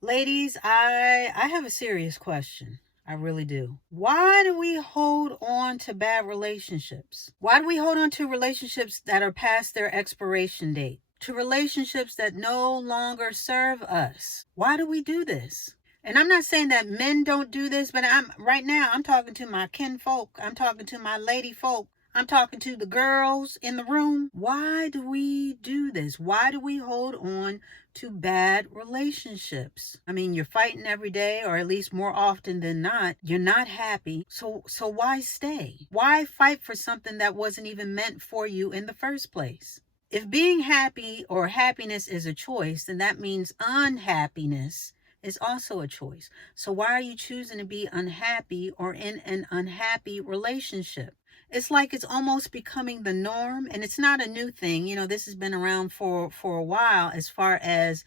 Ladies, I have a serious question. I really do. Why do we hold on to bad relationships? Why do we hold on to relationships that are past their expiration date? To relationships that no longer serve us? Why do we do this? And I'm not saying that men don't do this, but I'm talking to my kinfolk. I'm talking to my lady folk. I'm talking to the girls in the room. Why do we do this? Why do we hold on to bad relationships? I mean, you're fighting every day, or at least more often than not. You're not happy. So why stay? Why fight for something that wasn't even meant for you in the first place? If being happy or happiness is a choice, then that means unhappiness is also a choice. So why are you choosing to be unhappy or in an unhappy relationship? It's like it's almost becoming the norm, and it's not a new thing. This has been around for a while, as far as,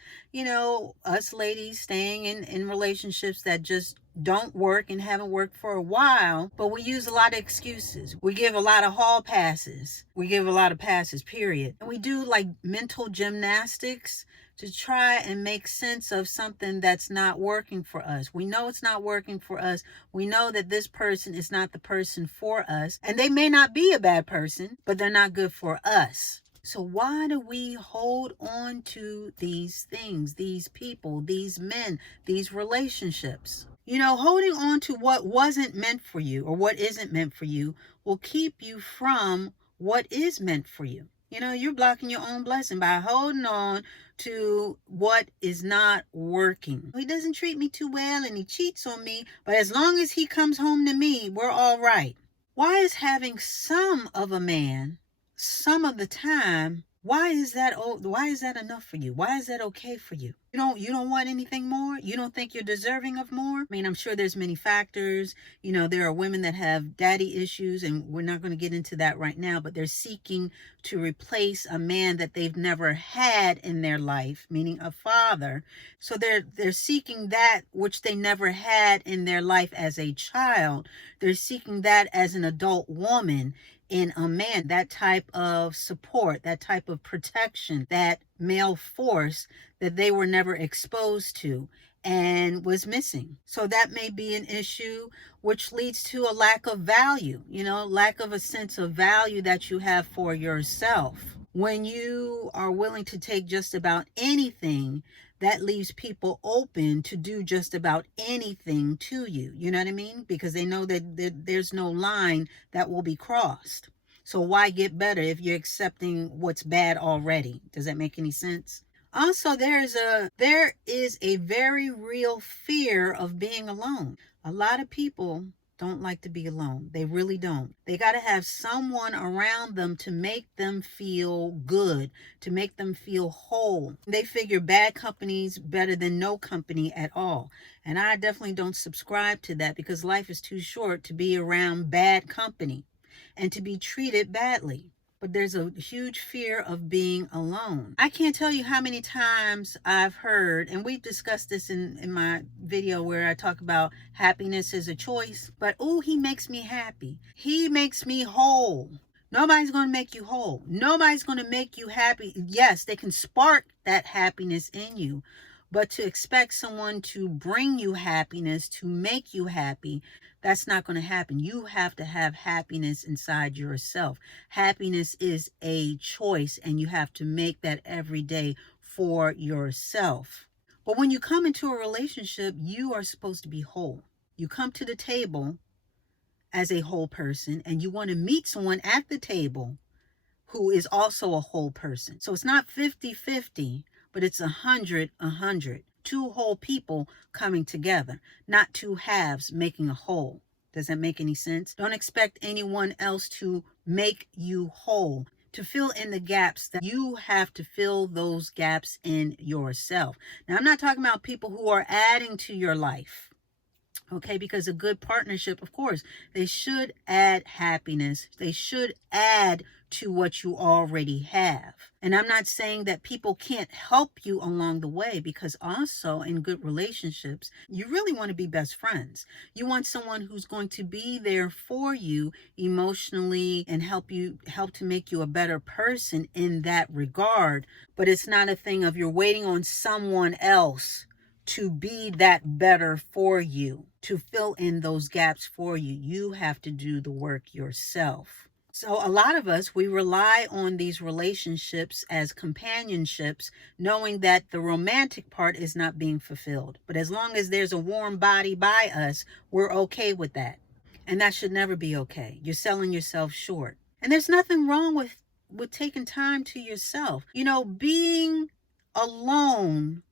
us ladies staying in relationships that just don't work and haven't worked for a while. But we use a lot of excuses. We give a lot of hall passes. We give a lot of passes, period. And we do like mental gymnastics to try and make sense of something that's not working for us. We know it's not working for us. We know that this person is not the person for us. And they may not be a bad person, but they're not good for us. So why do we hold on to these things, these people, these men, these relationships? Holding on to what wasn't meant for you or what isn't meant for you will keep you from what is meant for you. You're blocking your own blessing by holding on to what is not working. He doesn't treat me too well and he cheats on me, but as long as he comes home to me, we're all right. Why is having some of a man some of the time, why is that enough for you? Why is that okay for you? You don't want anything more? You don't think you're deserving of more? I mean, I'm sure there's many factors. There are women that have daddy issues, and we're not going to get into that right now, but they're seeking to replace a man that they've never had in their life, meaning a father. So they're seeking that which they never had in their life as a child. They're seeking that as an adult woman in a man, that type of support, that type of protection, that male force that they were never exposed to and was missing. So that may be an issue, which leads to a lack of value, lack of a sense of value that you have for yourself. When you are willing to take just about anything, that leaves people open to do just about anything to you. You know what I mean? Because they know that there's no line that will be crossed. So why get better if you're accepting what's bad already? Does that make any sense? Also, there is a very real fear of being alone. A lot of people don't like to be alone. They really don't. They got to have someone around them to make them feel good, to make them feel whole. They figure bad company's better than no company at all. And I definitely don't subscribe to that, because life is too short to be around bad company and to be treated badly. But there's a huge fear of being alone. I can't tell you how many times I've heard, and we've discussed this in my video where I talk about happiness is a choice, but he makes me happy. He makes me whole. Nobody's going to make you whole. Nobody's going to make you happy. Yes, they can spark that happiness in you, but to expect someone to bring you happiness, to make you happy, that's not going to happen. You have to have happiness inside yourself. Happiness is a choice, and you have to make that every day for yourself. But when you come into a relationship, you are supposed to be whole. You come to the table as a whole person, and you want to meet someone at the table who is also a whole person. So it's not 50-50, but it's 100-100. Two whole people coming together, not two halves making a whole. Does that make any sense? Don't expect anyone else to make you whole. To fill in the gaps, that you have to fill those gaps in yourself. Now, I'm not talking about people who are adding to your life. Okay, because a good partnership, of course, they should add happiness. They should add to what you already have. And I'm not saying that people can't help you along the way, because also in good relationships, you really want to be best friends. You want someone who's going to be there for you emotionally and help to make you a better person in that regard. But it's not a thing of you're waiting on someone else to be that better for you, to fill in those gaps for you. You have to do the work yourself. So a lot of us, we rely on these relationships as companionships, knowing that the romantic part is not being fulfilled. But as long as there's a warm body by us, we're okay with that. And that should never be okay. You're selling yourself short. And there's nothing wrong with taking time to yourself. Being alone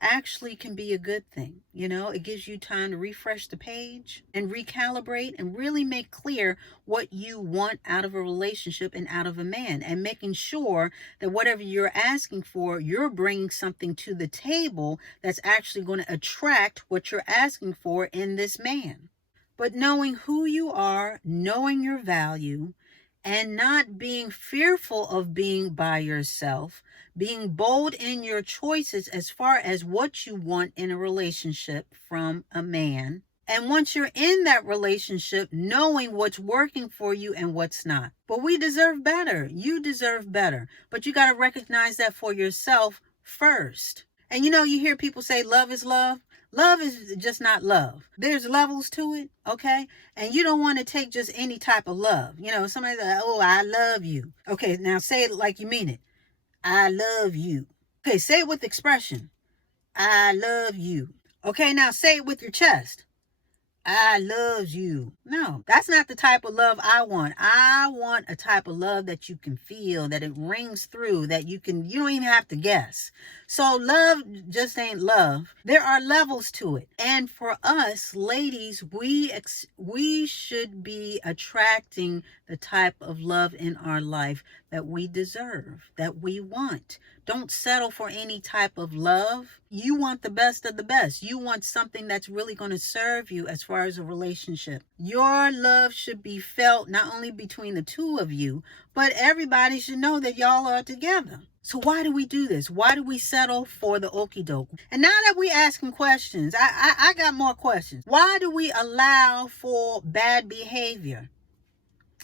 actually can be a good thing. It gives you time to refresh the page and recalibrate and really make clear what you want out of a relationship and out of a man, and making sure that whatever you're asking for, you're bringing something to the table that's actually going to attract what you're asking for in this man. But knowing who you are, knowing your value, and not being fearful of being by yourself, being bold in your choices as far as what you want in a relationship from a man. And once you're in that relationship, knowing what's working for you and what's not. But we deserve better. You deserve better. But you got to recognize that for yourself first. And you hear people say love is love. Love is just not love. There's levels to it, okay? And you don't want to take just any type of love. Somebody's like, oh, I love you. Okay, now say it like you mean it. I love you. Okay, say it with expression. I love you. Okay, now say it with your chest. I love you. No, that's not the type of love I want. I want a type of love that you can feel, that it rings through, that you don't even have to guess. So love just ain't love. There are levels to it. And for us ladies, we should be attracting the type of love in our life that we deserve, that we want. Don't settle for any type of love. You want the best of the best. You want something that's really going to serve you as far as a relationship. Your love should be felt not only between the two of you, but everybody should know that y'all are together. So why do we do this? Why do we settle for the okie doke? And now that we asking questions, I got more questions. Why do we allow for bad behavior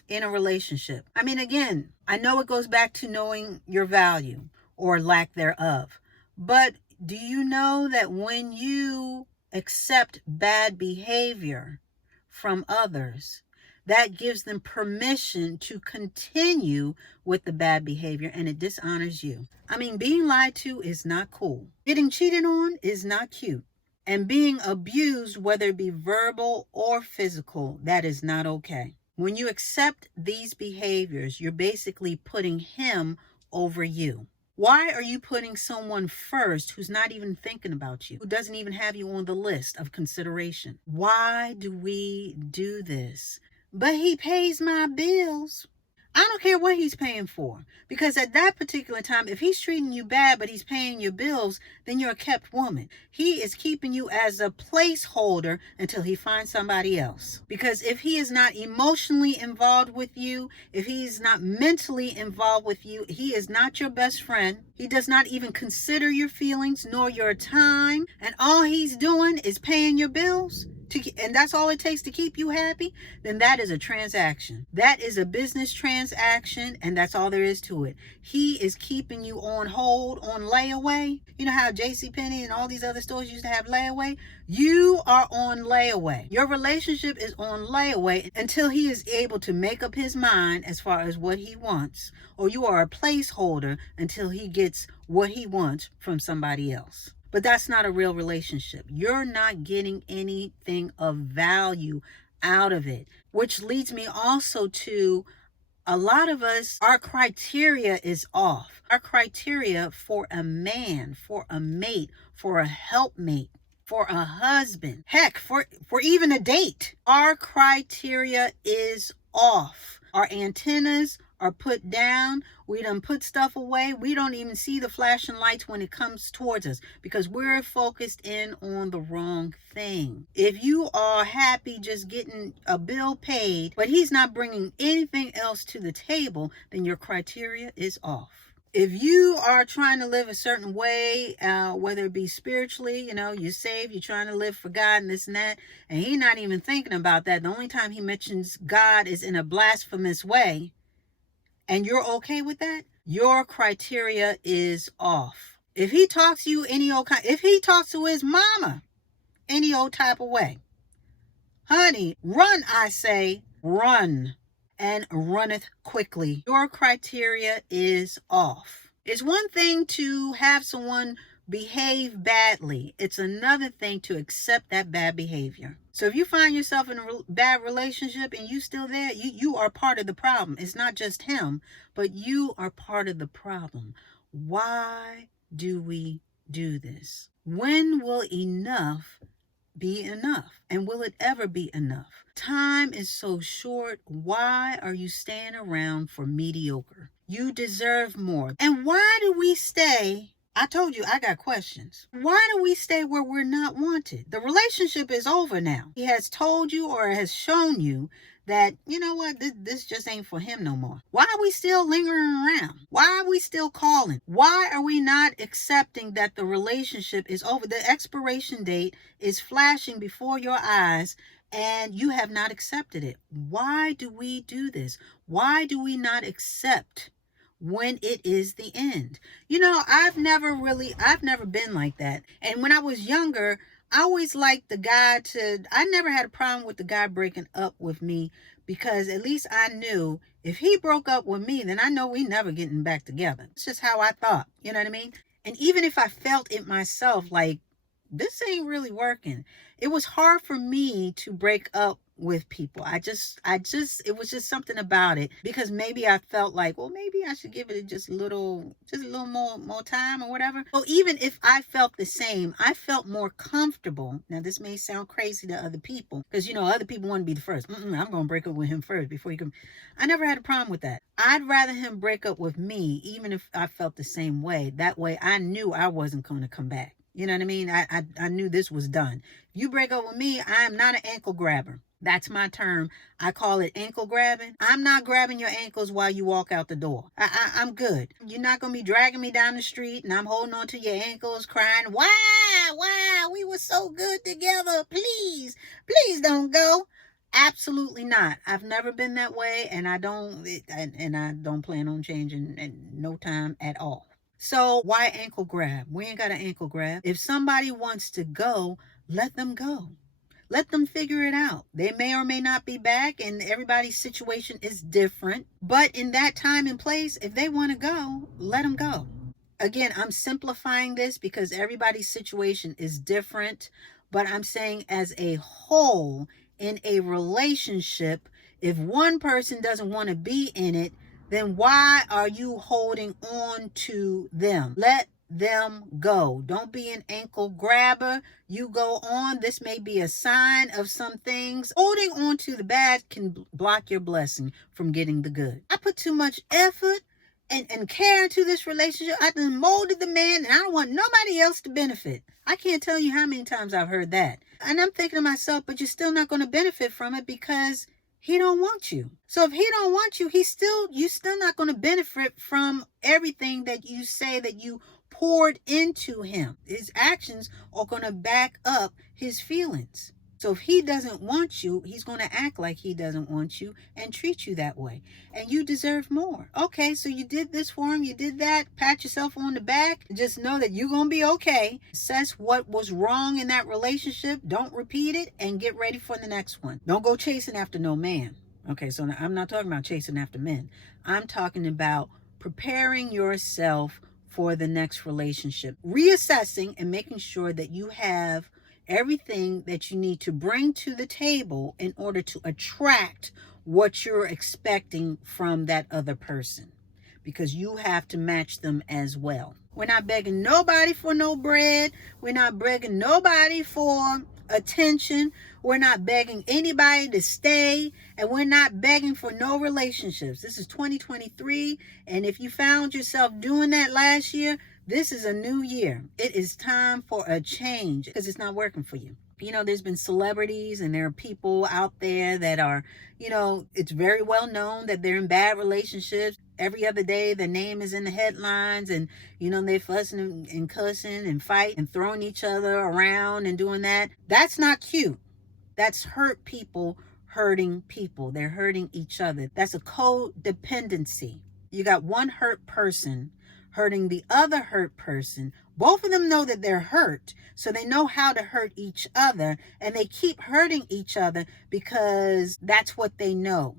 in a relationship? I mean, again, I know it goes back to knowing your value or lack thereof. But do you know that when you accept bad behavior from others, that gives them permission to continue with the bad behavior, and it dishonors you? I mean, being lied to is not cool. Getting cheated on is not cute. And being abused, whether it be verbal or physical, that is not okay. When you accept these behaviors, you're basically putting him over you. Why are you putting someone first who's not even thinking about you, who doesn't even have you on the list of consideration? Why do we do this? But he pays my bills. I don't care what he's paying for, because at that particular time, if he's treating you bad, but he's paying your bills, then you're a kept woman. He is keeping you as a placeholder until he finds somebody else. Because if he is not emotionally involved with you, if he's not mentally involved with you, he is not your best friend. He does not even consider your feelings nor your time. And all he's doing is paying your bills. And that's all it takes to keep you happy, then that is a transaction. That is a business transaction, and that's all there is to it. He is keeping you on hold, on layaway. You know how JCPenney and all these other stores used to have layaway? You are on layaway. Your relationship is on layaway until he is able to make up his mind as far as what he wants. Or you are a placeholder until he gets what he wants from somebody else. But that's not a real relationship. You're not getting anything of value out of it. Which leads me also to a lot of us, our criteria is off. Our criteria for a man, for a mate, for a helpmate, for a husband, heck, for even a date. Our criteria is off. Our antennas are put down. We done put stuff away. We don't even see the flashing lights when it comes towards us because we're focused in on the wrong thing. If you are happy just getting a bill paid, but he's not bringing anything else to the table, then your criteria is off. If you are trying to live a certain way, whether it be spiritually, you're saved, you're trying to live for God and this and that, and he's not even thinking about that. The only time he mentions God is in a blasphemous way, and you're okay with that, your criteria is off. If he talks to you any old kind, if he talks to his mama any old type of way, honey, run, I say, run, and runneth quickly. Your criteria is off. It's one thing to have someone behave badly. It's another thing to accept that bad behavior. So if you find yourself in a bad relationship and you still there, you are part of the problem. It's not just him, but you are part of the problem. Why do we do this? When will enough be enough? And will it ever be enough? Time is so short. Why are you staying around for mediocre? You deserve more. And why do we stay? I told you I got questions. Why do we stay where we're not wanted? The relationship is over now. He has told you or has shown you that, you know what, this just ain't for him no more. Why are we still lingering around? Why are we still calling? Why are we not accepting that the relationship is over? The expiration date is flashing before your eyes and you have not accepted it. Why do we do this? Why do we not accept when it is the end? You know, I've never been like that. And when I was younger, I always liked I never had a problem with the guy breaking up with me, because at least I knew if he broke up with me, then I know we never getting back together. It's just how I thought, you know what I mean? And even if I felt it myself, like, this ain't really working, it was hard for me to break up with people. It was just something about it, because maybe I felt like, well, maybe I should give it just a little more time or whatever. So even if I felt the same, I felt more comfortable. Now, this may sound crazy to other people, because, you know, other people want to be the first. I'm going to break up with him first before you can. I never had a problem with that. I'd rather him break up with me, even if I felt the same way. That way I knew I wasn't going to come back. You know what I mean? I knew this was done. If you break up with me, I am not an ankle grabber. That's my term. I call it ankle grabbing. I'm not grabbing your ankles while you walk out the door. I'm good. You're not going to be dragging me down the street and I'm holding on to your ankles crying, why? We were so good together. Please don't go. Absolutely not. I've never been that way, and I don't plan on changing in no time at all. So why ankle grab? We ain't got an ankle grab. If somebody wants to go, let them go. Let them figure it out. They may or may not be back, and everybody's situation is different. But in that time and place, if they want to go, let them go. Again, I'm simplifying this because everybody's situation is different. But I'm saying as a whole, in a relationship, if one person doesn't want to be in it, then why are you holding on to them? Let them go. Don't be an ankle grabber. You go on. This may be a sign of some things. Holding on to the bad can block your blessing from getting the good. I put too much effort and care into this relationship. I done molded the man and I don't want nobody else to benefit. I can't tell you how many times I've heard that. And I'm thinking to myself, but you're still not going to benefit from it because he don't want you. So if he don't want you, you still not going to benefit from everything that you say that you poured into him. His actions are going to back up his feelings. So if he doesn't want you, he's going to act like he doesn't want you and treat you that way. And you deserve more. Okay, so you did this for him, you did that, pat yourself on the back. Just know that you're going to be okay. Assess what was wrong in that relationship. Don't repeat it and get ready for the next one. Don't go chasing after no man. Okay, so I'm not talking about chasing after men. I'm talking about preparing yourself for the next relationship. Reassessing and making sure that you have everything that you need to bring to the table in order to attract what you're expecting from that other person, because you have to match them as well. We're not begging nobody for no bread. We're not begging nobody for attention. We're not begging anybody to stay, and we're not begging for no relationships. This is 2023, and if you found yourself doing that last year, this is a new year. It is time for a change because it's not working for you. You know, there's been celebrities and there are people out there that are, you know, it's very well known that they're in bad relationships. Every other day, their name is in the headlines and, you know, they're fussing and cussing and fighting and throwing each other around and doing that. That's not cute. That's hurt people hurting people. They're hurting each other. That's a codependency. You got one hurt person hurting the other hurt person. Both of them know that they're hurt, so they know how to hurt each other, and they keep hurting each other because that's what they know.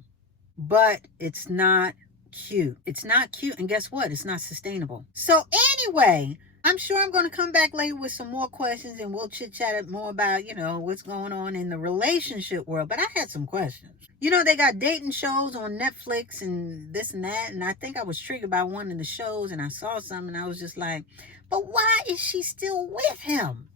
But it's not cute. It's not cute, and guess what? It's not sustainable. So anyway, I'm sure I'm going to come back later with some more questions, and we'll chit-chat more about, what's going on in the relationship world. But I had some questions. They got dating shows on Netflix and this and that, and I think I was triggered by one of the shows, and I saw something, and I was just like, but why is she still with him?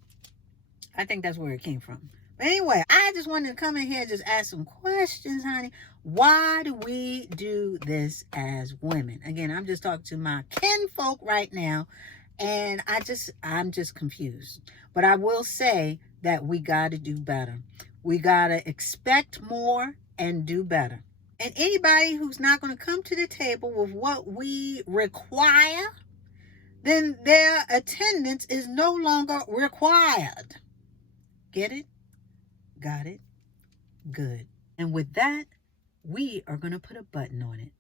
I think that's where it came from. But anyway, I just wanted to come in here and just ask some questions, honey. Why do we do this as women? Again, I'm just talking to my kinfolk right now, and I'm just confused. But I will say that we got to do better. We got to expect more and do better. And anybody who's not going to come to the table with what we require, then their attendance is no longer required. Get it? Got it? Good. And with that, we are going to put a button on it.